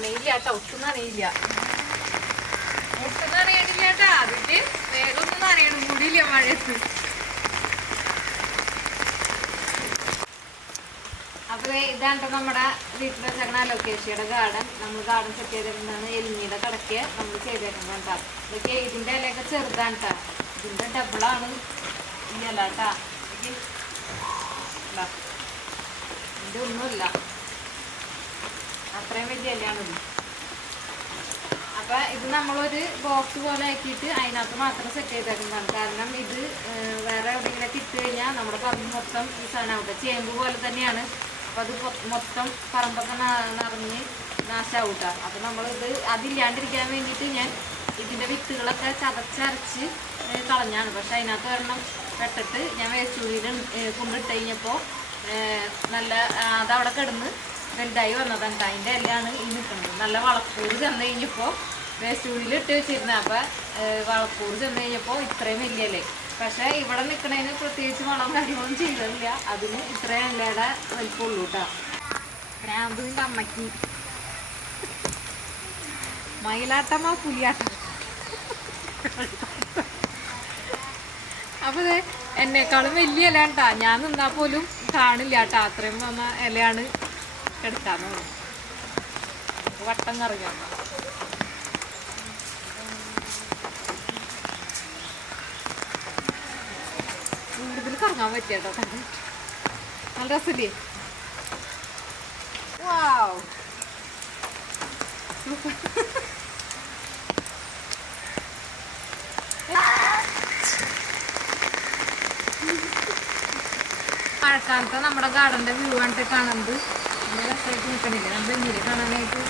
നനയില്ല കേട്ടോ, ഒട്ടും നനയില്ല, ഒട്ടും നനയണില്ല കേട്ടാ. അതിന്റെ വേഗം ഒന്നും നനയണം കൂടിയില്ല മഴയത്ത്. അപ്പൊ ഇതാണ് നമ്മുടെ വീട്ടിൽ വെച്ചേക്കണ ലൊക്കേഷയുടെ ഗാർഡൻ. നമ്മൾ ഗാർഡൻ സെറ്റ് ചെയ്തിരുന്നതാണ് എലിഞ്ഞിയുടെ കടക്ക് നമ്മൾ ചെയ്തേക്കുന്നത് കേട്ടോ. ഇതൊക്കെ ഇതിന്റെ ഇലയൊക്കെ ചെറുതാണ് കേട്ടോ, ഇതിന്റെ ഡബിളാണ് ഈ ഇല കേട്ടാ. ഇതിന്റെ ഒന്നുമില്ല, അത്രയും വലിയ ഇലയാണിത്. അപ്പൊ ഇത് നമ്മളൊരു ബോക്സ് പോലെ ആക്കിയിട്ട് അതിനകത്ത് മാത്രം സെറ്റ് ചെയ്തേക്കുന്നതാണ്. കാരണം ഇത് വേറെ എവിടെയെങ്കിലൊക്കെ ഇട്ട് കഴിഞ്ഞാൽ നമ്മുടെ പറമ്പ് മൊത്തം ഈ സാധനം ആവട്ടെ, ചേമ്പ് പോലെ തന്നെയാണ്. അപ്പം അത് മൊത്തം പറമ്പൊക്കെ നിറഞ്ഞ് നാശാവൂട്ട. അപ്പം നമ്മളിത് അതില്ലാണ്ടിരിക്കാൻ വേണ്ടിയിട്ട് ഞാൻ ഇതിൻ്റെ വിത്തുകളൊക്കെ ചതച്ചരച്ച് കളഞ്ഞാണ്. പക്ഷെ അതിനകത്ത് ഒരെണ്ണം പെട്ടിട്ട് ഞാൻ വേച്ചുള്ളിയിൽ കൊണ്ടിട്ട് കഴിഞ്ഞപ്പോൾ നല്ല അതവിടെ കിടന്ന് വലുതായി വന്നതാണ്. അതിൻ്റെ എല്ലാം ഈ നിൽക്കുന്നത്. നല്ല വളക്കൂറ് ചെന്ന് കഴിഞ്ഞപ്പോൾ വേച്ചുള്ളിയിൽ ഇട്ട് വെച്ചിരുന്നത്. അപ്പം വളക്കൂറ് ചെന്ന് കഴിഞ്ഞപ്പോൾ ഇത്രയും വലിയല്ലേ. പക്ഷെ ഇവിടെ നിൽക്കണതിന് പ്രത്യേകിച്ച് വളം കാര്യങ്ങളൊന്നും ചെയ്തില്ല, അതിന് ഇത്രയും എല്ലയുടെ വലിപ്പമുള്ളൂ കേട്ടോ. പ്രാന്തിൻ്റെ അമ്മയ്ക്ക് മയിലാട്ടമ്മ പുലിയാട്ടം. അപ്പോൾ ഇത് എന്നെക്കാളും വലിയ ഇല കേട്ടാ. ഞാൻ നിന്നാൽ പോലും കാണില്ല കേട്ടോ, അത്രയും വന്ന ഇലയാണ് എടുക്കാന്ന്. വട്ടം കറങ്ങാം. കൂടുതൽ കറങ്ങാൻ പറ്റിയ കേട്ടോ, നല്ല രസമില്ലേ. വാവ്, സൂപ്പർ. മഴക്കാലത്ത് നമ്മുടെ ഗാർഡന്റെ വ്യൂ ആയിട്ട് കാണുന്നത് നല്ല രസമായിട്ട് നിൽക്കണില്ലേ. നമ്മൾ ഇങ്ങനെ കാണാനായിട്ട്